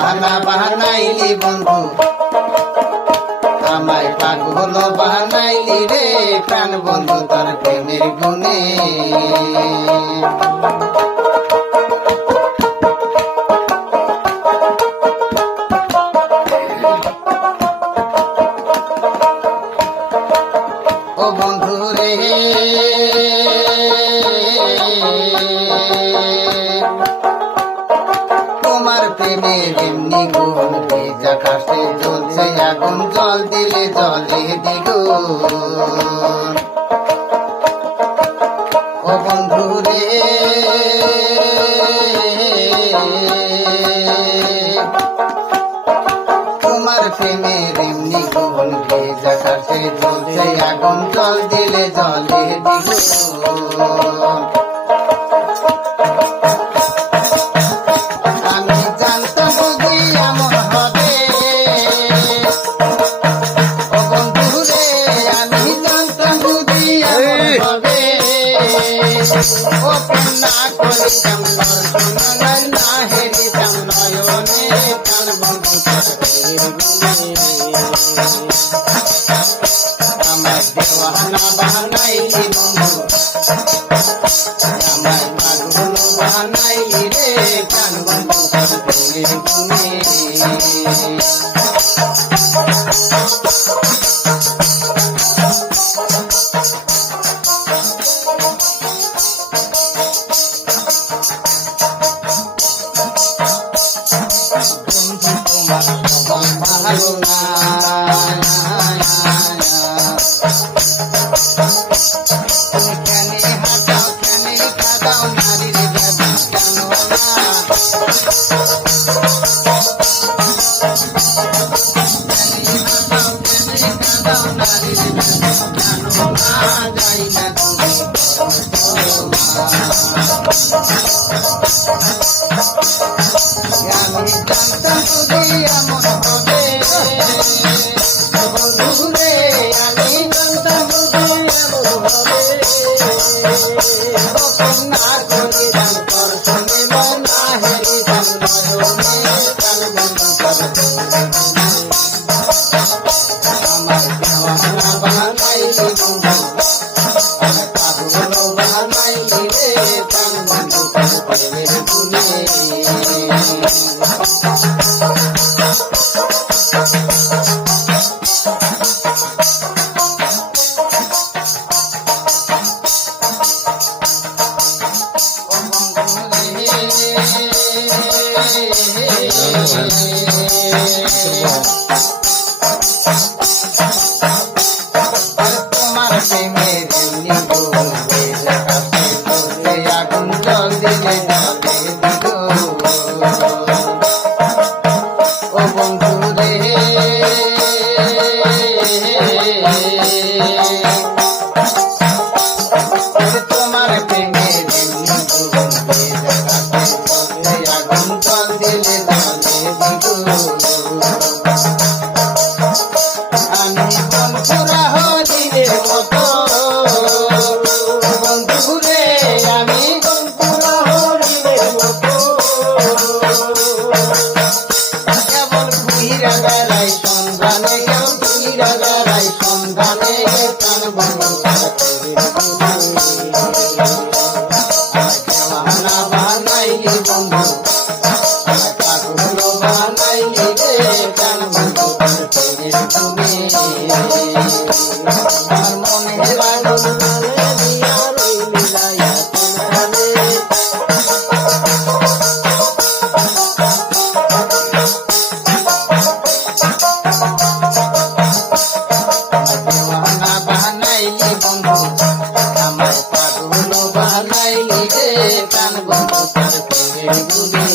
বাহানা বাহানাইলি বন্ধু আমায় পাগল বানাইলি রে প্রাণ বন্ধু তোর প্রেমের গুণে ও বন্ধু রে তোমার প্রেমের এমনি গুণ ভেজা কাশে জ্বলছে আগুন জল দিলে জলে দ্বিগুণ ও বন্ধু রে তোমার প্রেমের এমনি গুণ ভেজা কাশে জ্বলছে আগুন জল দিলে জলে দ্বিগুণ না করিতাম না হেরিতাম নয়নে প্রাণ বন্ধু আমার দেওয়ানা বানাইলি বন্ধু আমার পাগল বানাইলি রে প্রাণ বন্ধু ভালো না কেনে হাঁটাও কেনে কাদাও নারীর ব্যাধি জানো না কেনে হাঁটাও কেনে কাদাও নারীর ব্যাধি জানো না যাই না তুমি আমি জানতাম যদি এমন হবে বন্ধু রে আমি জানতাম যদি এমন হবে না করিতাম তোর সঙ্গে না হেরিতাম নয়নে প্রাণ বন্ধু আমার দেওয়ানা বানাইলি বন্ধু আমার পাগল বানাইলি রে প্রাণ বন্ধু প্রেমের গুণে তোমার প্রেমের আগুন জল দিলে জলে ও বন্ধু রে তোমার প্রেমের আগুন জল দিলে জলে আমি বন্ধুরা হরিণের মতো বন্ধু রে আমি বন্ধুরা হরিণের মতো কেবল ঘুইরা বেড়াই সন্ধানে কেবল ঘুইরা বেড়াই সন্ধানে প্রাণ বন্ধু দেওয়ানা বানাইলি বন্ধু পাগল বানাইলি রে প্রাণ বন্ধু তুমি আমার মনে লাগল দিয়া রইলি যাইয়া দেওয়ানা বানাইলি বন্ধু আমার পাগল বানাইলি রে প্রাণ বন্ধু তার প্রেমের গুণে